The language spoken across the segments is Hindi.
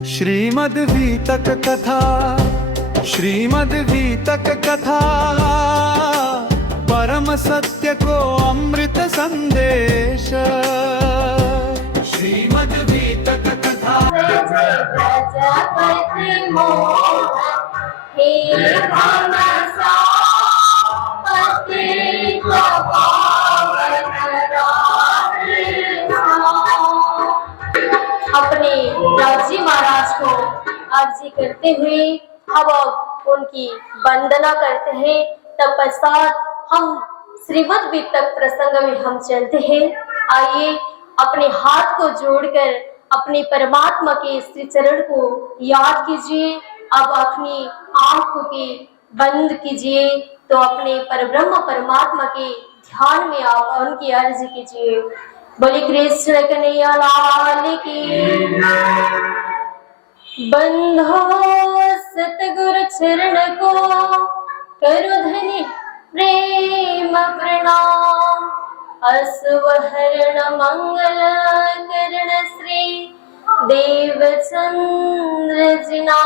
श्रीमद्वीतक कथा, श्रीमद्वीतक कथा, परम सत्य को अमृत संदेश। श्रीमद्वीतक कथा। अपने राजी महाराज को अर्जी करते हुए हम उनकी वंदना करते हैं। तत्पश्चात हम श्रीमद्वीतक प्रसंग में हम चलते हैं। आइए अपने हाथ को जोड़कर अपने परमात्मा के श्री चरण को याद कीजिए। अब अपनी आंखों के बंद कीजिए तो अपने परब्रह्म परमात्मा के ध्यान में आप उनकी अर्जी कीजिए। बोले कृष्ण कन्हैया लाल की। बंधो सतगुरु चरण को करो धनि प्रेम प्रणाम। असवहरण मंगल करण श्री देवचंद्र जिना।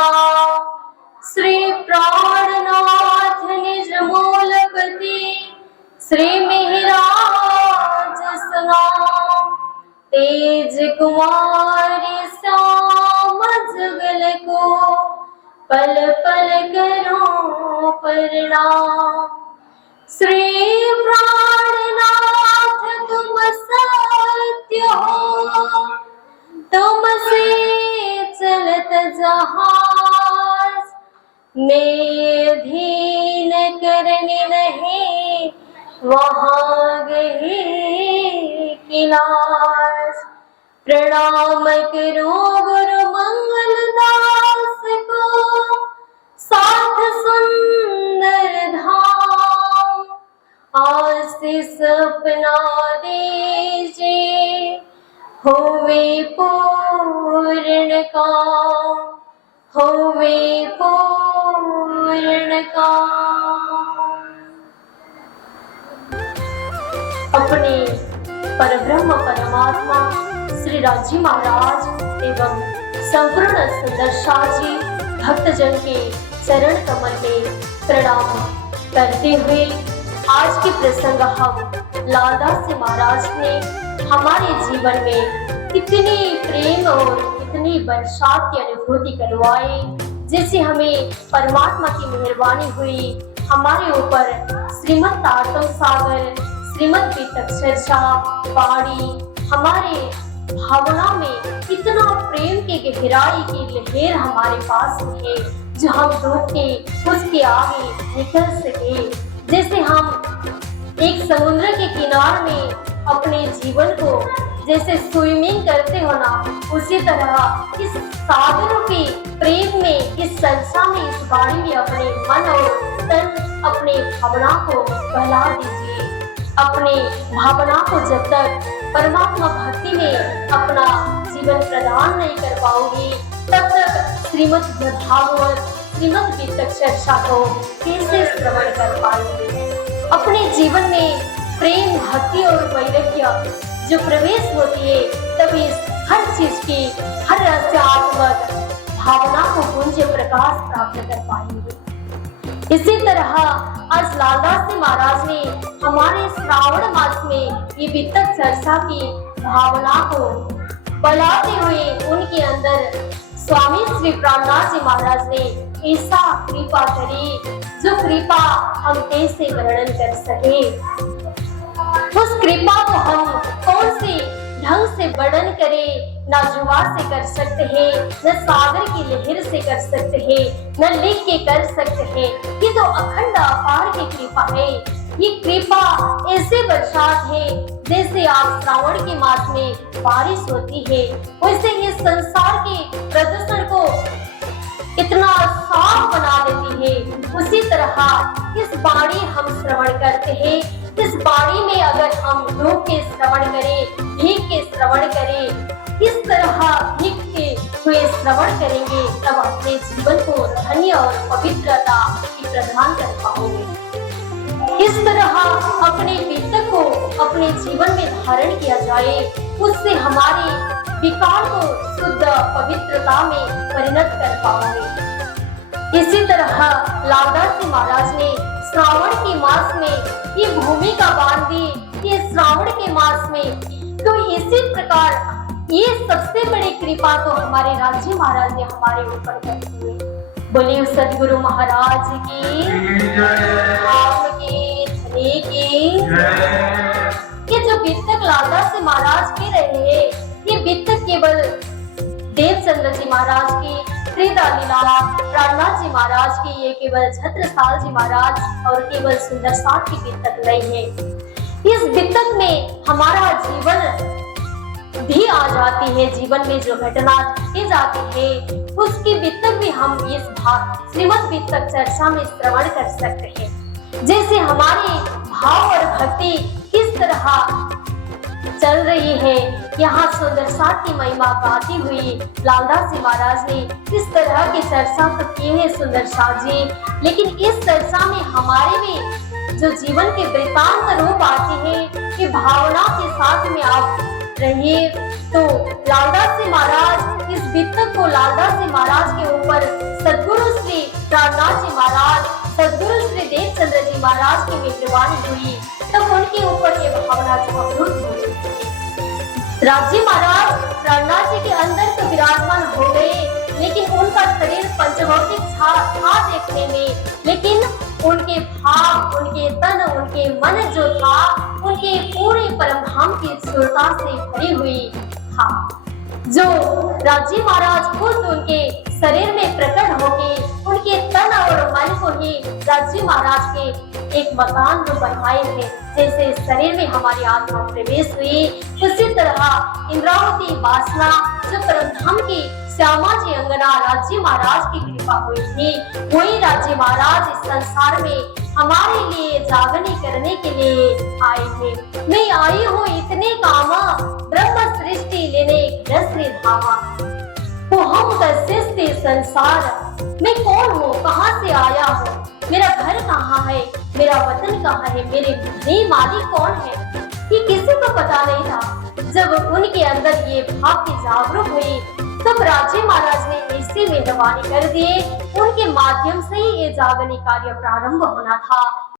श्री प्राणनाथ निज मूलपति श्री मिहिराज सनाम। तेज कुमारी श्याम जुगल को पल पल करो प्रणाम। श्री प्राणनाथ तुम सत्य हो, तुमसे चलत जहाज। मेधीन करने नहीं वहाँ गई किलास। प्रणाम करो गुरु मंगल दास को साथ सुंदर धाम। आशीष अपना दीजिए होवे पूर्ण काम, होवे पूर्ण काम। अपने परब्रह्म परमात्मा श्री राजी महाराज एवं संपूर्ण सुंदरशा जी भक्तजन के चरण कमल में प्रणाम करते हुए आज के प्रसंग हम लालदास जी महाराज ने हमारे जीवन में कितनी प्रेम और कितनी बरसात की अनुभूति करवाई, जिससे हमें परमात्मा की मेहरबानी हुई। हमारे ऊपर श्रीमद् आत्म सागर श्रीमद्वीतक चर्चा बाणी हमारे भावना में इतना प्रेम की गहराई की लहर हमारे पास है जो हम डूब के उसके आगे निकल सके। जैसे हम एक समुद्र के किनारे में अपने जीवन को जैसे स्विमिंग करते हो ना, उसी तरह इस सागरों के प्रेम में, इस संसार में, इस बाणी में अपने मन और तन, अपने भावना को बहला दीजिए। अपने भावना को जब तक परमात्मा भक्ति में अपना जीवन प्रदान नहीं कर पाओगे तब तक श्रीमद् भागवत श्रीमद्वीतक चर्चा को कैसे श्रवण कर पाएंगे। अपने जीवन में प्रेम भक्ति और वैराग्य जो प्रवेश होती है तब इस हर चीज की हर रहस्यात्मक भावना को पुंज प्रकाश प्राप्त कर पाएंगे। इसी तरह आज लालदास जी महाराज ने हमारे श्रावण मास में ये वितक चर्चा की भावना को बढ़ाते हुए उनके अंदर स्वामी श्री प्राणनाथ जी महाराज ने ऐसा कृपा करी जो कृपा हम कैसे वर्णन कर सके। उस कृपा को हम कौन से ढंग से वर्णन करें, न जुआ से कर सकते हैं, न सागर की लहर से कर सकते हैं, न लिख के कर सकते हैं। ये तो अखंड अपार की कृपा है। ये कृपा ऐसे बरसात है जैसे आप श्रावण के मास में बारिश होती है, वैसे ये संसार के प्रदूषण को इतना साफ बना देती है। उसी तरह इस बाणी हम श्रवण करते हैं। इस बाणी में अगर हम डूब के श्रवण करें, भीग के श्रवण करें, इस तरह भीग के हुए श्रवण करेंगे तब अपने जीवन को धन्य और पवित्रता की प्रदान कर पाओगे। इस तरह अपने बीतक को अपने जीवन में धारण किया जाए, उससे हमारे विकार को शुद्ध पवित्रता में परिणत कर पाओगे। इसी तरह लालदास जी महाराज ने श्रावण के मास में ये भूमिका बांधी, ये श्रावण के मास में। तो इसी प्रकार ये सबसे बड़ी कृपा तो हमारे राज्य महाराज ने हमारे ऊपर करती है। बोलिए सदगुरु महाराज की, आपके धनी की। ये जो वित्तक लालदास जी महाराज कह रहे हैं, ये वित्तक केवल देवचंद्र जी महाराज की, त्रिदालीलाल प्राणनाथ जी महाराज की, ये केवल छत्रसाल जी महाराज और केवल सुंदर साथ की वित्तक नहीं है। इस वित्तक में हमारा जीवन भी आ जाती है, जीवन में जो घटना घटी जाती है उसकी वित्तक भी हम इस श्रीमद् वित्तक चर्चा में श्रवण कर सकते हैं। जैसे हमारी भाव और भक्ति किस तरह चल रही है, यहाँ सुंदर साथ की महिमा गाती हुई लालदास जी महाराज ने इस तरह की चर्चा तो की है सुंदर साथ जी, लेकिन इस चर्चा में हमारे भी जो जीवन के वृतांत रूप आते हैं कि भावना के साथ में आप रहिए। तो लालदास जी महाराज इस वित्तक को लालदास जी महाराज के ऊपर सदगुरु श्री प्राणनाथ जी महाराज, सदगुरु श्री देवचंद्र जी महाराज की मेहरबानी हुई, तब उनके ऊपर ये भावना जागृत हुई। राज्य महाराज प्राणनाथ जी के अंदर तो विराजमान हो गए, लेकिन उनका शरीर पंचभौतिक था देखने में, लेकिन उनके भाव, उनके तन, उनके मन जो था उनके पूरे परमधाम की सुरता से भरी हुई था। जो राज्य महाराज खुद उनके शरीर में प्रकट होके उनके तन और मन को ही राज्य महाराज के एक मकान जो बनाए थे, जैसे शरीर में हमारी आत्मा प्रवेश हुई, उसी तरह इंद्रावती वासना जो परमधाम की श्यामा जी अंगना राज्य महाराज की कृपा हुई थी, वही राज्य महाराज इस संसार में हमारे लिए जागरण करने के लिए आए थे। मैं आई हूँ इतने कामा, ब्रह्म सृष्टि लेने श्री धामा। तो हम कैसे संसार, मैं कौन हूँ, कहाँ से आया हूँ, मेरा घर कहाँ है, मेरा वतन कहाँ है, मेरे मालिक कौन है, ये किसी को पता नहीं था। जब उनके अंदर ये भाव की जागरूक हुई, तब राज्य महाराज ने ऐसी मेहरबानी कर दिए, उनके माध्यम से ही ये जागरण कार्य प्रारंभ होना था।